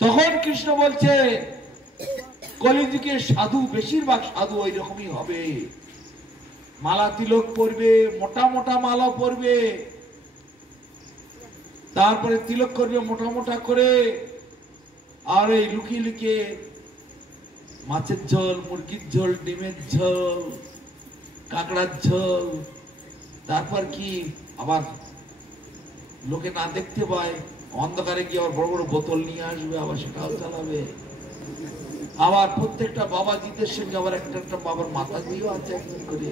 তখন কৃষ্ণ বলছে কলিযুগে সাধু, বেশিরভাগ সাধু ওই রকমই হবে, মালা তিলক পরবে, মোটা মোটা মালা পরবে, তারপরে তিলক করবে মোটা মোটা করে, আর এই লুকিয়ে লুকিয়ে মাছের ঝোল, মুরগির ঝোল, ডিমের ঝোল, কাঁকড়ার ঝোল, তারপর কি আবার লোকে না দেখতে পায় অন্ধকারে গিয়ে আবার বড় বড় বোতল নিয়ে আসবে, আবার সেটাও চালাবে। আবার প্রত্যেকটা বাবাজিদের সঙ্গে আবার একটা একটা বাবার মাতাজিও আছে একজন করে,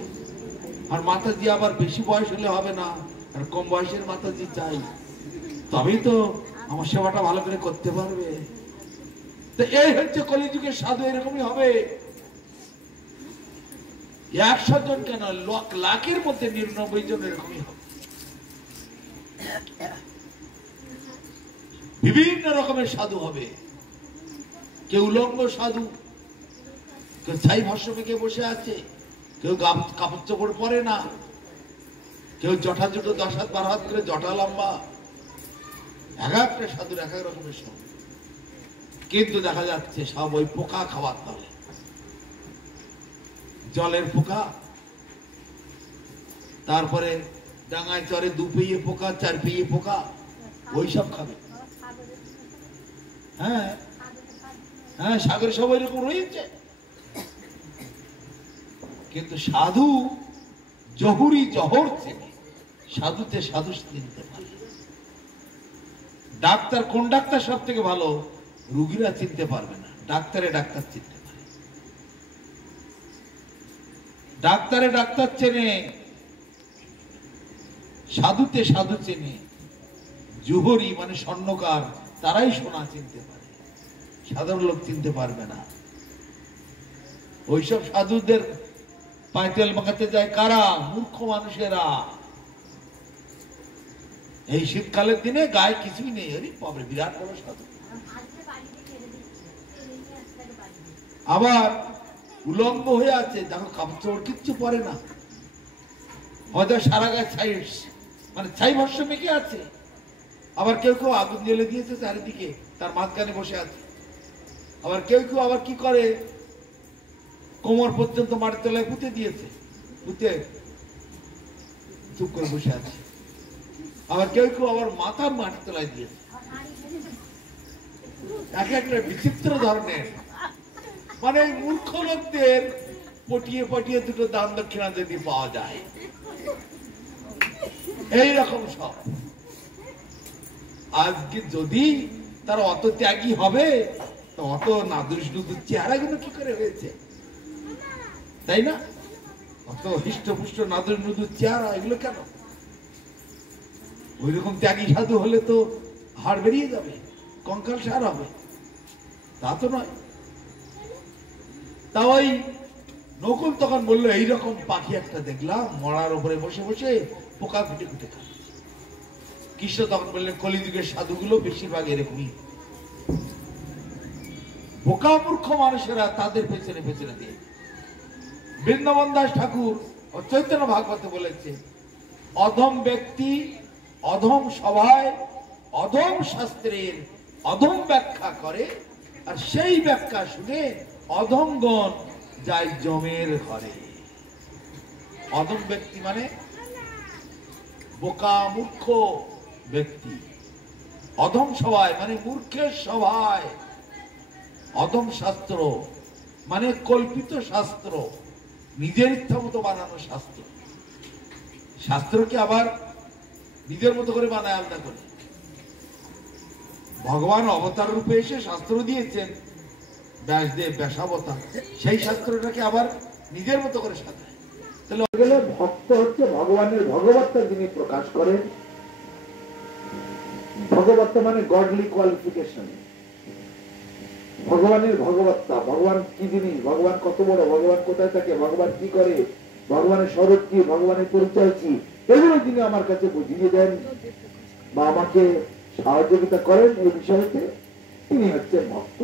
আর মাতাজি আবার বেশি বয়স হলে হবে না, আর কম বয়সের মাতাজি চাই, তবেই তো আমার সেবাটা ভালো করে করতে পারবে। তো এই হচ্ছে কলিযুগের সাধু, এরকমই হবে। 100 জন কেন, লাখের মধ্যে 99 জন এরকমই হবে। বিভিন্ন রকমের সাধু হবে, কেউ উলঙ্গ সাধু, কেউ ছাই ভস্য মেখে বসে আছে, কেউ কাপড় চোপড় পরে না, কেউ জটা জুটো 10 হাত 12 হাত করে জটা লম্বা, এক একটা সাধুর এক এক রকমের সব। কিন্তু দেখা যাচ্ছে সব ওই পোকা খাওয়ার দলে, জলের পোকা, তারপরে ডাঙায় চরে 2 পেয়ে পোকা, 4 পেয়ে পোকা, ওই সব খাবে। হ্যাঁ হ্যাঁ, সাগরে সব ওই রকম রয়েছে। কিন্তু সাধু জহুরি জহর চেনে, সাধুতে সাধু চিনতে পারে। ডাক্তার, কোন ডাক্তার সব থেকে ভালো রুগীরা চিনতে পারবে না, ডাক্তারে ডাক্তার চিনতে পারে। ডাক্তারে ডাক্তার চেনে, সাধুতে সাধু চেনে। জুহরি মানে স্বর্ণকার, তারাই সোনা চিনতে পারে, সাধারণ লোক চিনতে পারবে না। ওইসব সাধুদের পায়ে তেল মাখাতে যায় কারা? মূর্খ মানুষেরা। এই শীতকালের দিনে গায়ে কিছুই নেই, আরে বাবা বিরাট বড় সাধু। আবার উলঙ্গ হয়ে আছে, দেখো কাপড় চোপড় কিচ্ছু পরে না, হয়তো সারা গায়ে ছাই, মানে ছাই ভস্য মেখে আছে। আবার কেউ কেউ আগুন জ্বেলে দিয়েছে চারিদিকে, তার মাঝখানে বসে আছে। আবার কেউ কেউ আবার কি করে, কোমর পর্যন্ত মাটির তলায় পুঁতে দিয়েছে, পুঁতে চুপ করে বসে আছে। আবার কেউ কেউ আবার মাথা মাটির তলায় দিয়েছে। এক একটা বিচিত্র ধরনের, মানে মূর্খ লোকদের পটিয়ে পটিয়ে 2টো দান দক্ষিণা যদি পাওয়া যায়, এইরকম সব। আজকে যদি তারা অত ত্যাগী হবে, তো অত নাদুস নুদুস চেহারা গুলো কি করে হয়েছে, তাই না? অত হৃষ্টপুষ্ট নাদুস নুদুস চেহারা, এগুলো কেন? ওই রকম ত্যাগী সাধু হলে তো হাড় বেরিয়ে যাবে, কঙ্কাল সার হবে, তা তো নয়। তা ওই নকুল তখন বললো, এইরকম পাখি একটা দেখলাম মরার উপরে বসে বসে পোকা খুঁটে খুঁটে খাচ্ছে। কৃষ্ণ তখন বললেন, কলিযুগের সাধুগুলো বেশিরভাগ এরকমই, বোকা মূর্খ মানুষেরা তাদের পেছনে পেছনে দিয়ে। বৃন্দাবন দাস ঠাকুর ও চৈতন্য ভাগবতে বলেছে, অধম ব্যক্তি অধম সভায় অধম শাস্ত্রের অধম ব্যাখ্যা করে, আর সেই ব্যাখ্যা শুনে অধমগণ যায় যমের ঘরে। অধম ব্যক্তি মানে বোকা মূর্খ ব্যক্তি, অধম সভায় মানে মূর্খের সভায়, অধম শাস্ত্র মানে কল্পিত শাস্ত্র, নিজের ইচ্ছা মতো বানানো শাস্ত্র। শাস্ত্রকে আবার নিজের মতো করে বানায় আলাদা করে। ভগবান অবতার রূপে এসে শাস্ত্র দিয়েছেন, ব্যাসদেব ব্যাসাবতার, সেই শাস্ত্রটাকে আবার নিজের মতো করে সাজায়। তাহলে ভক্ত হচ্ছে ভগবানের ভগবত্তা যিনি প্রকাশ করেন। ভগবত্তা মানে গডলি কোয়ালিফিকেশন, ভগবানের ভগবত্তা। ভগবান কি জিনিস, ভগবান কত বড়, ভগবান কোথায় থাকে, ভগবান কি করে, ভগবানের স্বরূপ কি, ভগবানের পরিচয় কি, এগুলো যিনি আমার কাছে বুঝিয়ে দেন বা আমাকে সহযোগিতা করেন এই বিষয়তে, তিনি হচ্ছেন ভক্ত।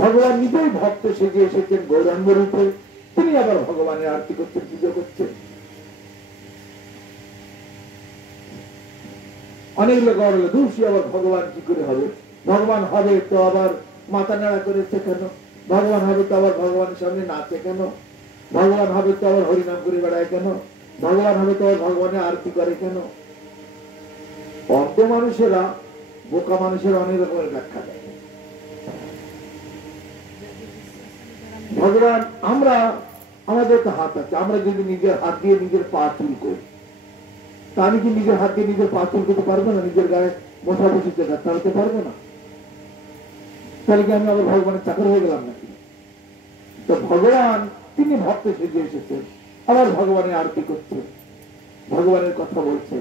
ভগবান নিজেই ভক্ত সেজে এসেছেন গৌরাঙ্গ রূপে, তিনি আবার ভগবানের আরতি করছেন, পুজো করছেন। অনেক লোক বলে দোষী আবার ভগবান কি করে হবে, ভগবান হবে তো আবার মাথা নাড়া করেছে কেন, ভগবান হবে তো আবার ভগবানের সামনে নাচে কেন, ভগবান হবে তো আবার হরিনাম করে বেড়ায় কেন, ভগবান হবে তো আবার ভগবানের আরতি করে কেন। অর্ধ মানুষেরা বোকা মানুষের অনেক রকমের ব্যাখ্যা দেয়। ভগবান আমরা আমাদের তো হাত আছে, আমরা যদি নিজের হাত দিয়ে নিজের পা চুল করি, তা আমি কি নিজের হাত দিয়ে নিজের পা চুল করতে পারবো না? নিজের গায়ে মশা বসে জায়গা চালাতে পারবো না? তাহলে কি আমি আবার ভগবানের চাকর হয়ে গেলাম নাকি? তো ভগবান তিনি ভক্ত সেজে এসেছেন, আবার ভগবানের আরতি করছে, ভগবানের কথা বলছে।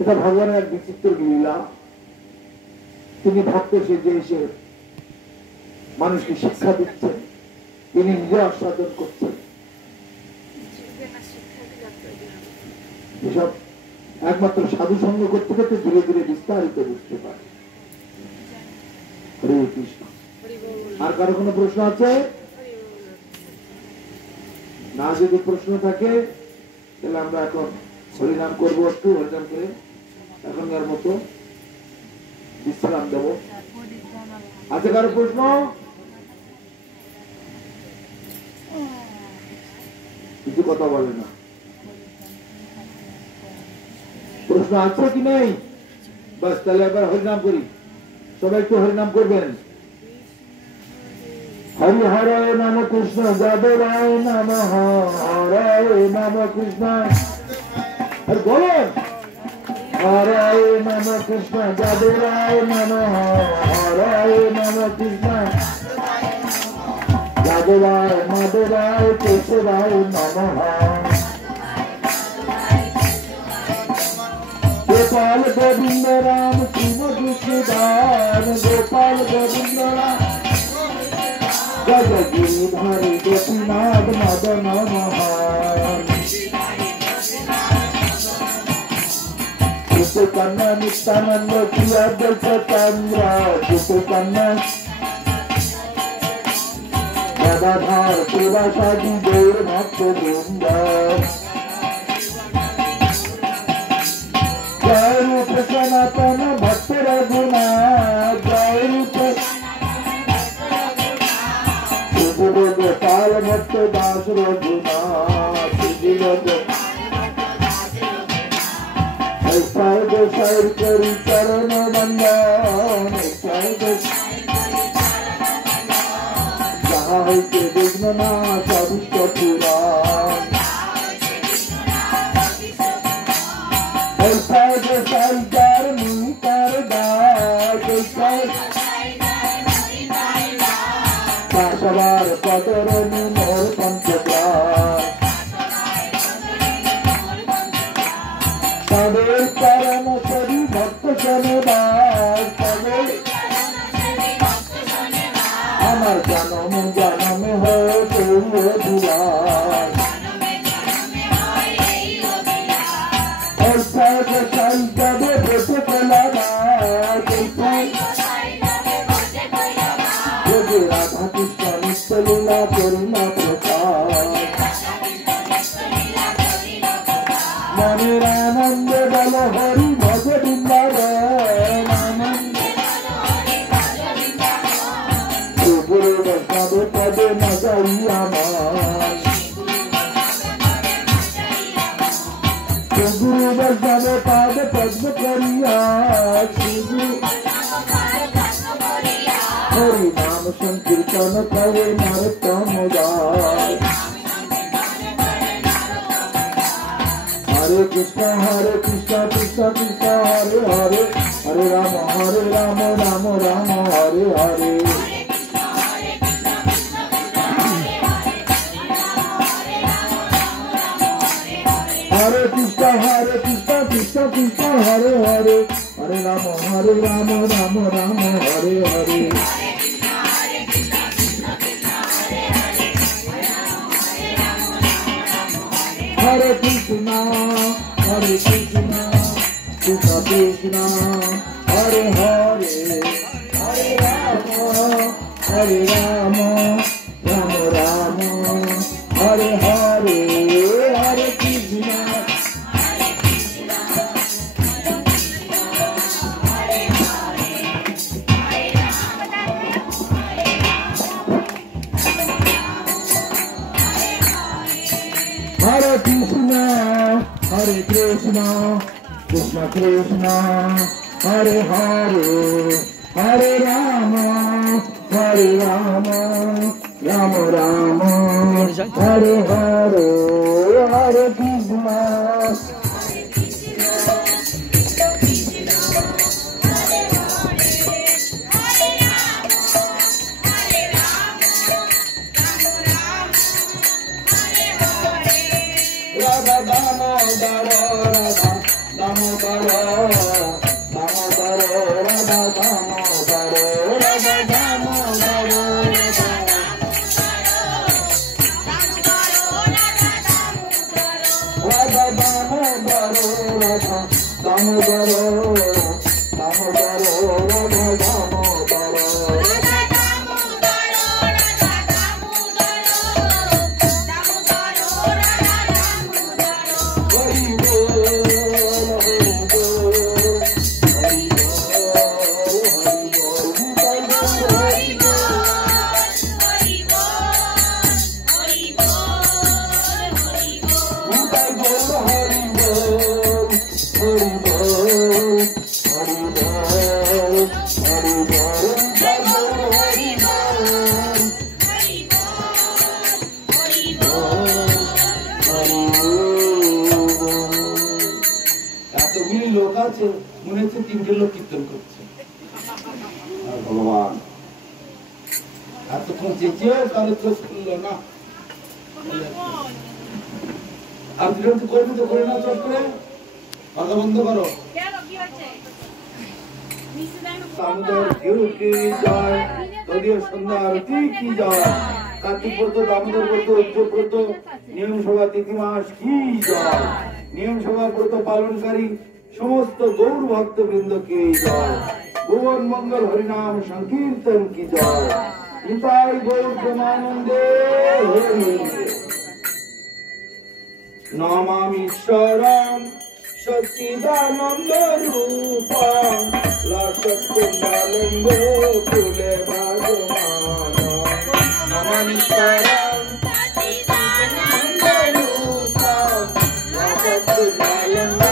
এটা ভগবানের এক বিচিত্র লীলা। তিনি ভক্ত সেজে এসে মানুষকে শিক্ষা দিচ্ছেন, তিনি নিজে আস্বাদন করছেন। এসব একমাত্র সাধু সঙ্গ করতে করতে ধীরে ধীরে বিস্তারিত বুঝতে পারে। হরে কৃষ্ণ। আর কারো কোনো প্রশ্ন আছে? না যদি প্রশ্ন থাকে তাহলে আমরা এখন হরিনাম করবো, একটু হরিনাম করে এখনকার মতো বিশ্রাম দেব। আছে কারো প্রশ্ন? কিছু কথা বলে না। প্রশ্ন আছে কি নেই? বাস তাহলে একবার হরিনাম করি। সবাই একটু হরিনাম করবেন। হরি হরে নাম কৃষ্ণ যাদবায় নাম, হরে নাম কৃষ্ণ, আর বলেন হরে নাম কৃষ্ণ যাদবায় নাম, হরে নাম কৃষ্ণ যাদবায় মাধবায় কেশবায় নমঃ। गोपाल गोविंद राम सिंह दुखदान, गोपाल गोविंद राम गजगिरिधारी गोपीनाथ मदन मोहन। चित कन्या नित्यानंद प्रिया दश चंद्र, चित कन्या गदाधर शिवासादि गौर भक्त वृंद। जय रूप सनातन भक्त रघुनाथ, जय रूप गोपाल भक्त दास रघुनाथ। सर करी चरण बंदन, जहाँ होते विघ्ननाश अभिष्ट पुराण। संकर मुकर दासवार पदर मोर पंचप्राण। तदेव परम सरी भक्त शनिवार, আমার জনম জনম হয় সেই অভিলাষ। রাধা কৃষ্ণ নিত্য লীলা করিলা প্রচার, মনের আনন্দ বল হরি ভজ বৃন্দাবন। গুরু বৈষ্ণব পদে ন যাই আমার, গুরু বৈষ্ণব পাদ পদ্ম করিয়া। হরি নাম সংকীর্তন করে নরোত্তম দাস। হরে কৃষ্ণ কৃষ্ণ কৃষ্ণ হরে হরে, হরে রাম রাম রাম হরে হরে। हरे कृष्ण कृष्ण कृष्ण हरे हरे, हरे राम राम राम हरे हरे। हरे कृष्ण कृष्ण कृष्ण हरे हरे, हरे राम राम राम हरे हरे। हरे Krishna Hare Krishna, Krishna Krishna, Hare Hare, Hare Rama, Hare Rama, Rama Rama, Hare Hare, Hare Krishna. মনে হচ্ছে তিনটে লোক কীর্তন করছে ভগবান এতক্ষণ চেঁচিয়ে তাহলে চোখ খুললো না আর বিরক্ত করবি তো করে না চোখ করে কথা বন্ধ করো দামোদর ঘিউ কি জয় দলীয় সন্ধ্যা আরতি কি জয় কার্তিক ব্রত দামোদর ব্রত উজ্জ্বল ব্রত নিয়ম সভা তিথি মাস কি জয় নিয়ম সভা ব্রত পালনকারী সমস্ত গৌর ভক্ত বৃন্দ কি জয় ভুবন মঙ্গল হরিনাম সংকীর্তন কি জয় নিতাই গৌর প্রেমানন্দে হরি নমামি ঈশ্বরম সচ্চিদানন্দ রূপম লসৎকুণ্ডালম্ব কুলে ভাগমান নমামি ঈশ্বরম সচ্চিদানন্দ রূপম লসৎকুণ্ডালম্ব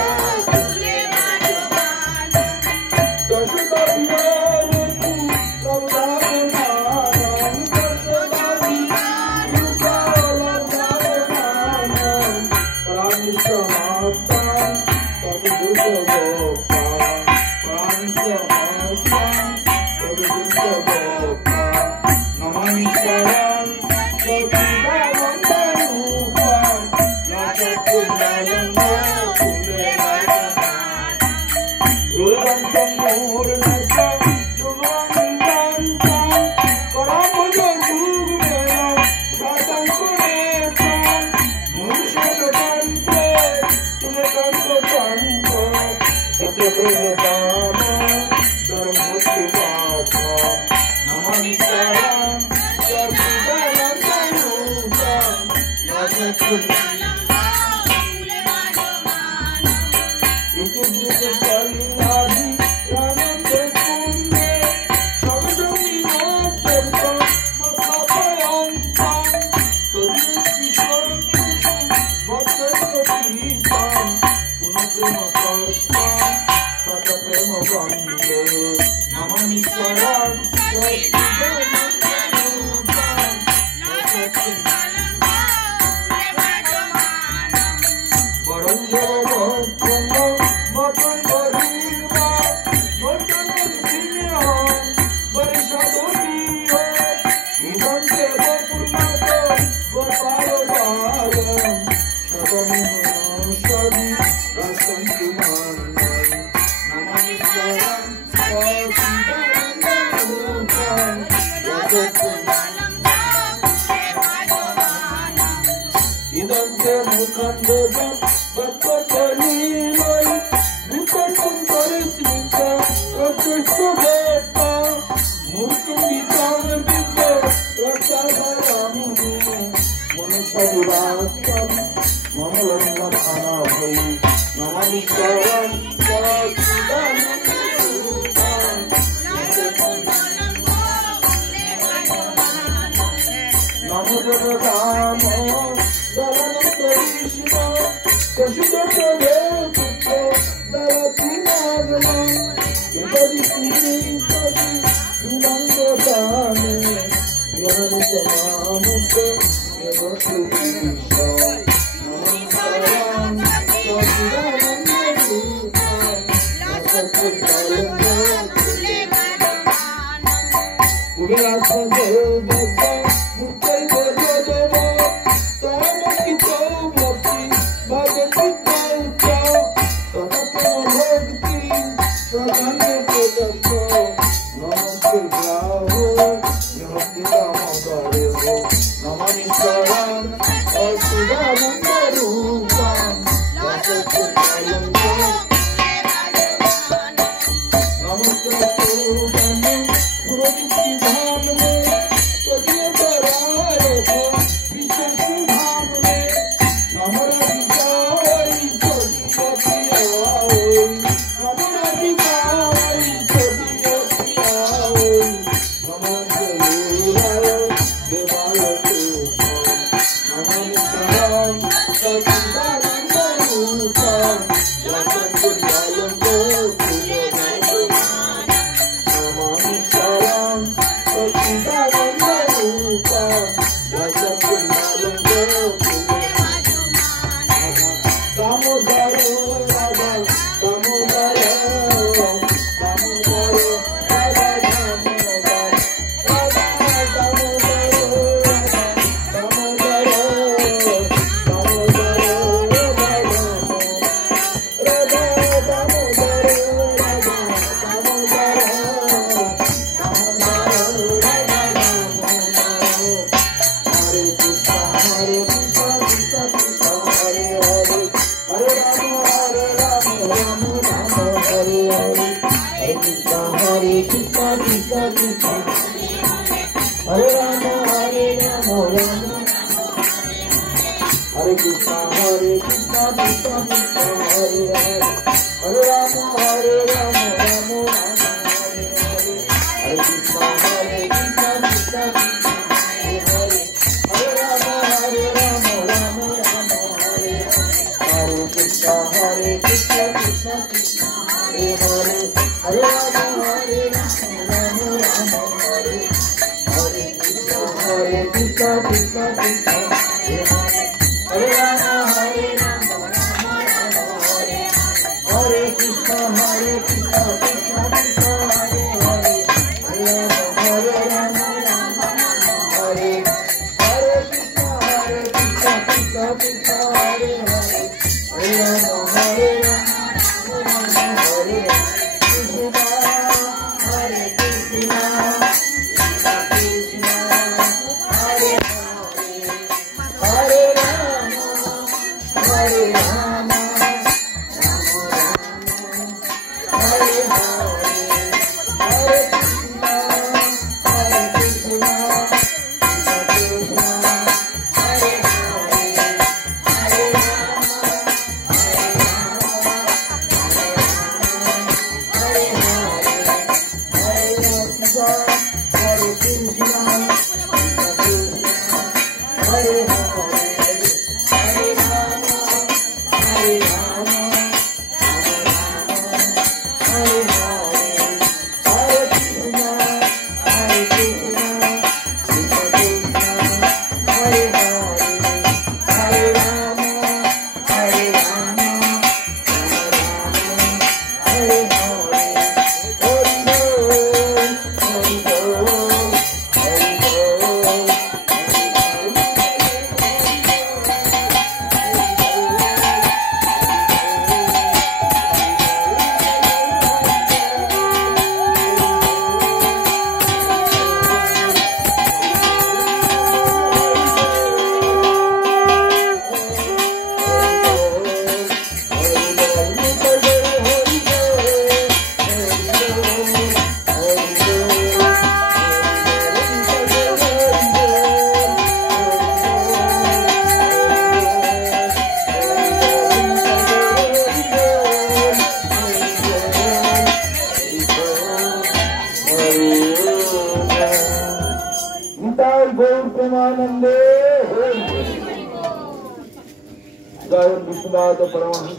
जय विष्णुपाद परमहंस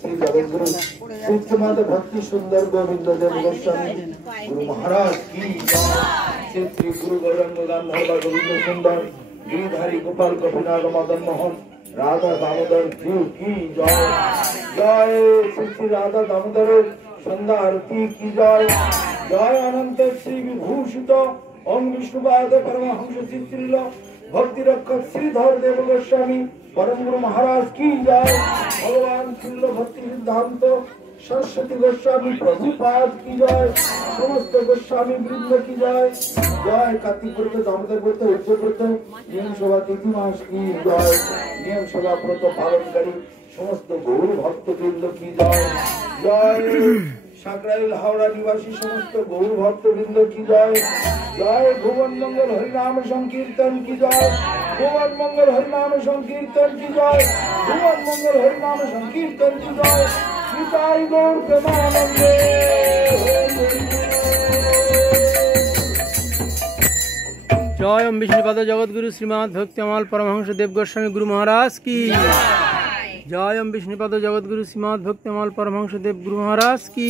श्री जगद्गुरु श्रीमाता भक्ति सुंदर गोविंद देव गोस्वामी गुरु महाराज की जय। श्री गुरु गौरांग गांधर्व गोविंद सुंदर गिरिधारी गोपाल गोपीनाथ मदन मोहन राधा दामोदर जी की जय। जय श्री राधा दामोदर संध्या आरती की जय। जय अनंत श्री विभूषित ओम विष्णुपाद परमहंस श्रील भक्ति रक्षक श्रीधर देव गोस्वामी परम गुरु महाराज की जय। भगवान श्रील भक्ति सिद्धांत सरस्वती गोस्वामी प्रभुपाद की जय। समस्त गोस्वामी वृंद की जय। जय कार्तिक व्रत दामोदर व्रत उज्ज्वल व्रत नियम सभा तिथि मास की जय। नियम सभा व्रत पालनकारी समस्त गौर भक्त वृंद की जय। जय साकराइल हावड़ा निवासी समस्त गौर भक्त वृंद की जय। जय भुवन मंगल हरिनाम संकीर्तन की जय। भुवन मंगल हरिनाम संकीर्तन की जय। भुवन मंगल हरिनाम संकीर्तन की जय। निताई गौर प्रेमानंदे। जय ओम विष्णुपाद जगद्गुरु श्रीमद् भक्तिमाल परमहंस देव गोस्वामी गुरु महाराज की जय। ओम विष्णुपाद जगद्गुरु श्रीमद् भक्तिमाल परमहंस देव गुरु महाराज की।